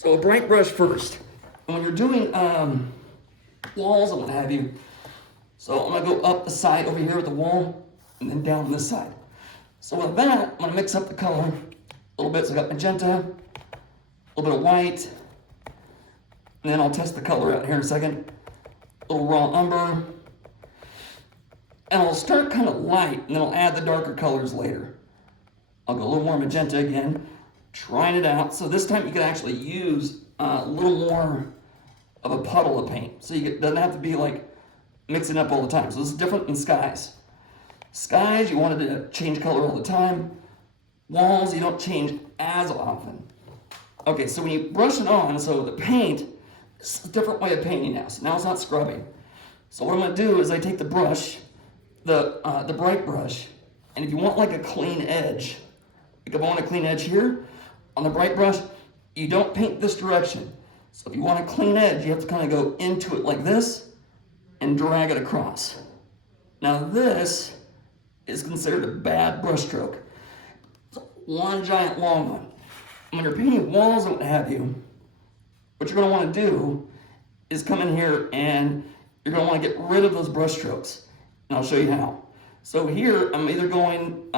So a bright brush first. And when you're doing walls and what have you, so I'm gonna go up the side over here with the wall and then down this side. So with that, I'm gonna mix up the color a little bit. So I got magenta, a little bit of white, and then I'll test the color out here in a second. A little raw umber. And I'll start kind of light, and then I'll add the darker colors later. I'll go a little more magenta again, trying it out. So this time you can actually use a little more of a puddle of paint. So it doesn't have to be like mixing up all the time. So this is different than skies. Skies, you wanted to change color all the time. Walls, you don't change as often. Okay, so when you brush it on, so the paint, it's a different way of painting now. So now it's not scrubbing. So what I'm gonna do is I take the brush, the bright brush, and if you want like a clean edge, like if I want a clean edge here, on the bright brush, you don't paint this direction. So if you want a clean edge, you have to kind of go into it like this and drag it across. Now this is considered a bad brush stroke. It's one giant long one. When you're painting walls and what have you, what you're gonna wanna do is come in here and you're gonna wanna get rid of those brush strokes. And I'll show you how. So here, I'm either going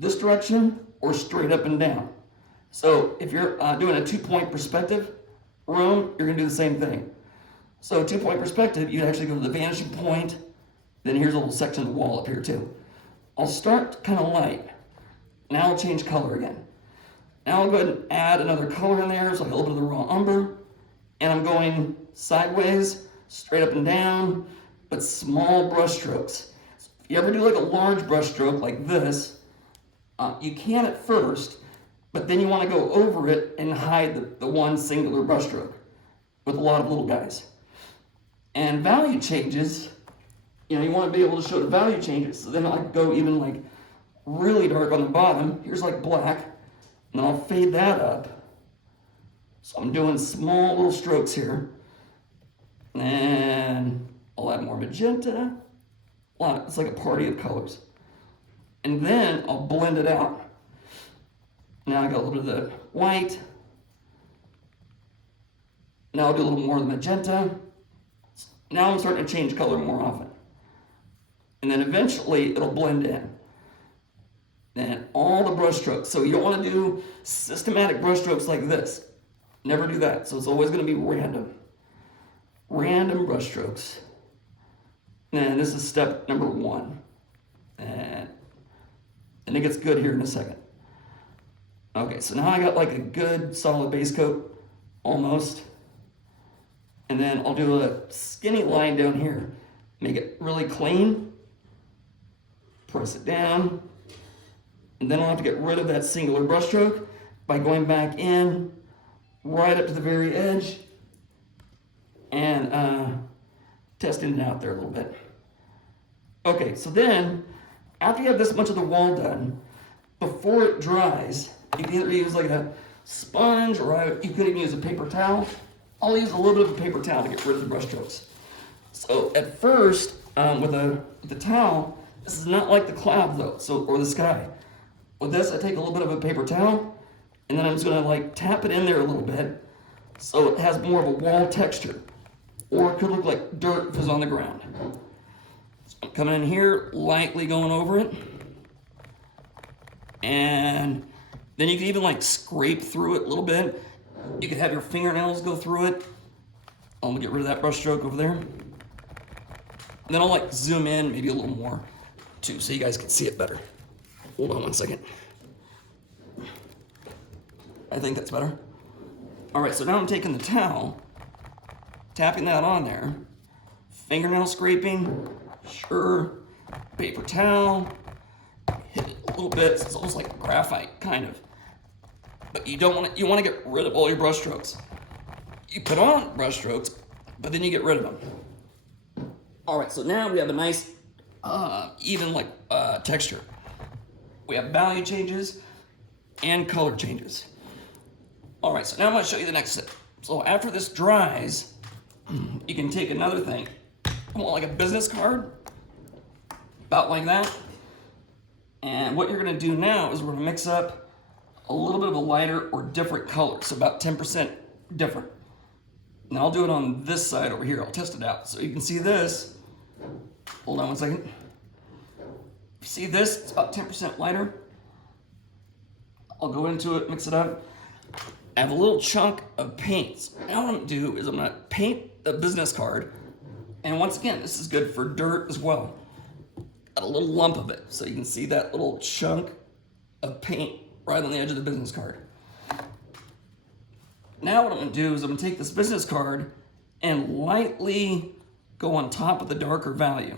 this direction or straight up and down. So if you're doing a 2-point perspective room, you're gonna do the same thing. So 2-point perspective, you actually go to the vanishing point, then here's a little section of the wall up here too. I'll start kind of light. Now I'll change color again. Now I'll go ahead and add another color in there, so like a little bit of the raw umber, and I'm going sideways, straight up and down, but small brush strokes. So if you ever do like a large brush stroke like this, you can at first, but then you want to go over it and hide the one singular brush stroke with a lot of little guys. And value changes, you want to be able to show the value changes. So then I go even like really dark on the bottom. Here's like black, and then I'll fade that up. So I'm doing small little strokes here. And I'll add more magenta. It's like a party of colors. And then I'll blend it out. Now I got a little bit of the white. Now I'll do a little more of the magenta. Now I'm starting to change color more often. And then eventually it'll blend in. Then all the brush strokes. So you don't want to do systematic brush strokes like this. Never do that. So it's always going to be random. Random brush strokes. And this is step number 1. And it gets good here in a second. Okay, so now I got like a good solid base coat, almost. And then I'll do a skinny line down here. Make it really clean. Press it down. And then I'll have to get rid of that singular brush stroke by going back in right up to the very edge and testing it out there a little bit. Okay, so then after you have this much of the wall done, before it dries, you can either use like a sponge or you could even use a paper towel. I'll use a little bit of a paper towel to get rid of the brush strokes. So at first, with the towel, this is not like the cloud though, or the sky. With this, I take a little bit of a paper towel, and then I'm just gonna like tap it in there a little bit, so it has more of a wall texture. Or it could look like dirt if it's on the ground. So I'm coming in here, lightly going over it. And then you can even like scrape through it a little bit. You could have your fingernails go through it. I'm gonna get rid of that brush stroke over there. And then I'll like zoom in maybe a little more too, so you guys can see it better. Hold on one second. I think that's better. All right, so now I'm taking the towel, tapping that on there, fingernail scraping, sure, paper towel, hit it a little bit, it's almost like graphite, kind of. But you want to get rid of all your brush strokes. You put on brush strokes, but then you get rid of them. All right, so now we have a nice, even like texture. We have value changes and color changes. All right, so now I'm gonna show you the next step. So after this dries, you can take another thing. I want like a business card, about like that. And what you're gonna do now is we're gonna mix up a little bit of a lighter or different color, so about 10% different. Now I'll do it on this side over here. I'll test it out. So you can see this. Hold on one second. See this? It's about 10% lighter. I'll go into it, mix it up. I have a little chunk of paints. Now what I'm gonna do is I'm gonna paint the business card. And once again, this is good for dirt as well. Got a little lump of it. So you can see that little chunk of paint right on the edge of the business card. Now what I'm gonna do is I'm gonna take this business card and lightly go on top of the darker value.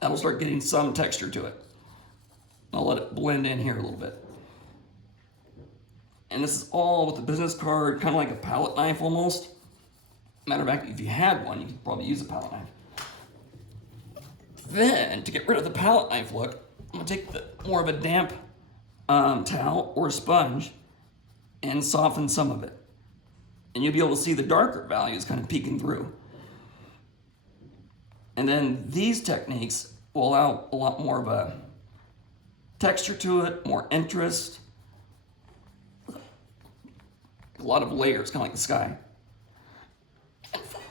That'll start getting some texture to it. I'll let it blend in here a little bit. And this is all with the business card, kind of like a palette knife almost. Matter of fact, if you had one, you could probably use a palette knife. Then, to get rid of the palette knife look, I'm gonna take more of a damp towel or a sponge and soften some of it. And you'll be able to see the darker values kind of peeking through. And then these techniques will allow a lot more of a texture to it, more interest, a lot of layers, kind of like the sky.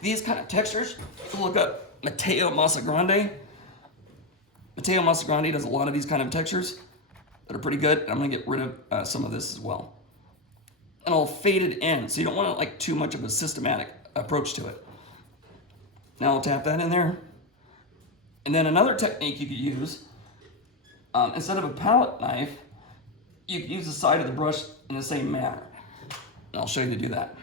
These kind of textures, if you look up Matteo Massagrande. Matteo Massagrande does a lot of these kind of textures that are pretty good. And I'm gonna get rid of some of this as well. And I'll fade it in, so you don't want like too much of a systematic approach to it. Now I'll tap that in there. And then another technique you could use, instead of a palette knife, you could use the side of the brush in the same manner. And I'll show you to do that.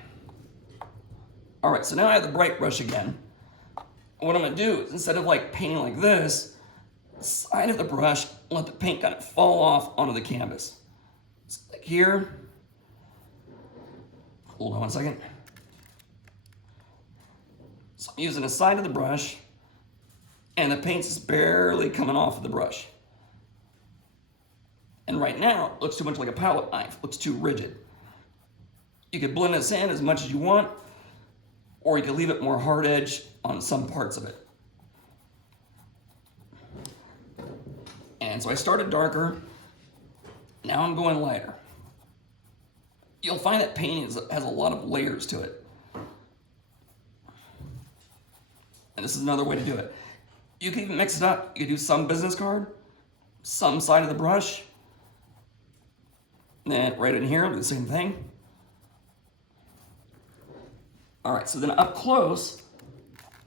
All right, so now I have the bright brush again. What I'm gonna do is instead of like painting like this, the side of the brush, let the paint kind of fall off onto the canvas. So like here, hold on one second. So I'm using the side of the brush and the paint's just barely coming off of the brush. And right now, it looks too much like a palette knife, looks too rigid. You could blend this in as much as you want, or you could leave it more hard edge on some parts of it. And so I started darker, now I'm going lighter. You'll find that painting has a lot of layers to it. And this is another way to do it. You can even mix it up. You can do some business card, some side of the brush, and then right in here, do the same thing. All right, so then up close,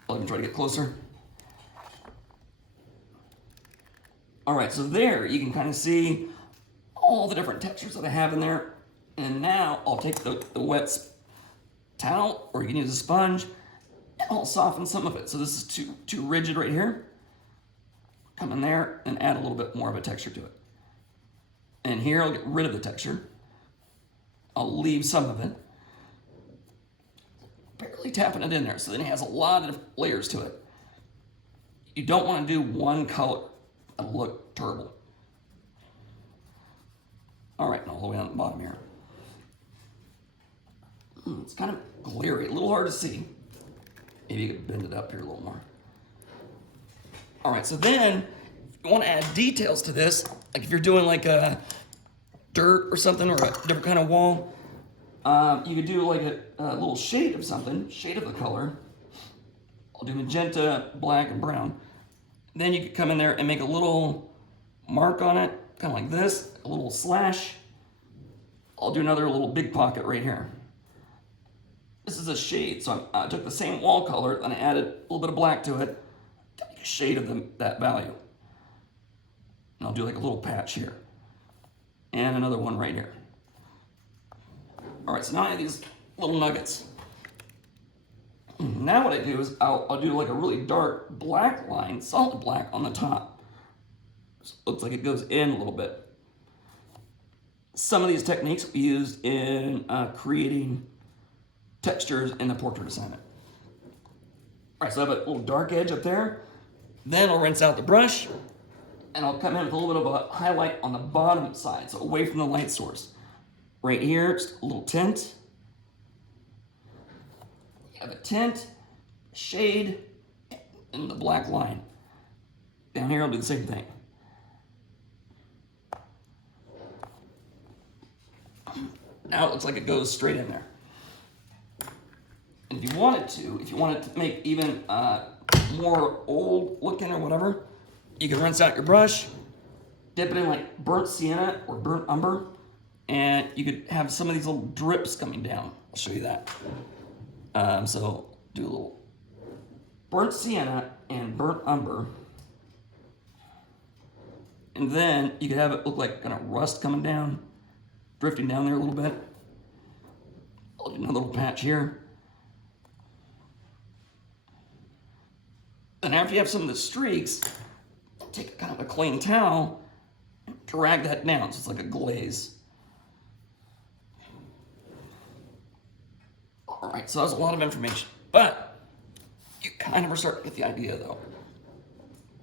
let me try to get closer. All right, so there you can kind of see all the different textures that I have in there. And now I'll take the wet towel, or you can use a sponge, and I'll soften some of it. So this is too rigid right here. Come in there and add a little bit more of a texture to it. And here I'll get rid of the texture. I'll leave some of it. Barely tapping it in there, so then it has a lot of layers to it. You don't want to do one color. That'll look terrible. All right, and all the way on the bottom here. It's kind of glary, a little hard to see. Maybe you could bend it up here a little more. All right, so then if you want to add details to this, like if you're doing like a dirt or something, or a different kind of wall, you could do like a little shade of something, shade of the color. I'll do magenta, black, and brown. Then you could come in there and make a little mark on it, kind of like this, a little slash. I'll do another little big pocket right here. This is a shade, so I took the same wall color, and I added a little bit of black to it to make a shade of that value. And I'll do like a little patch here. And another one right here. All right, so now I have these little nuggets. Now what I do is I'll do like a really dark black line, solid black on the top. So it looks like it goes in a little bit. Some of these techniques we used in creating textures in the portrait assignment. All right, so I have a little dark edge up there. Then I'll rinse out the brush, and I'll come in with a little bit of a highlight on the bottom side, so away from the light source. Right here, just a little tint. You have a tint, shade, and the black line. Down here, I'll do the same thing. Now it looks like it goes straight in there. And if you wanted to make even more old looking or whatever, you can rinse out your brush, dip it in like burnt sienna or burnt umber, and you could have some of these little drips coming down. I'll show you that. So do a little burnt sienna and burnt umber. And then you could have it look like kind of rust coming down, drifting down there a little bit. I'll do another little patch here. And after you have some of the streaks, take kind of a clean towel and drag that down so it's like a glaze. All right, so that was a lot of information, but you kind of are starting to get the idea though.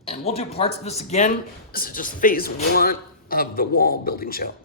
And we'll do parts of this again. This is just phase 1 of the wall building show.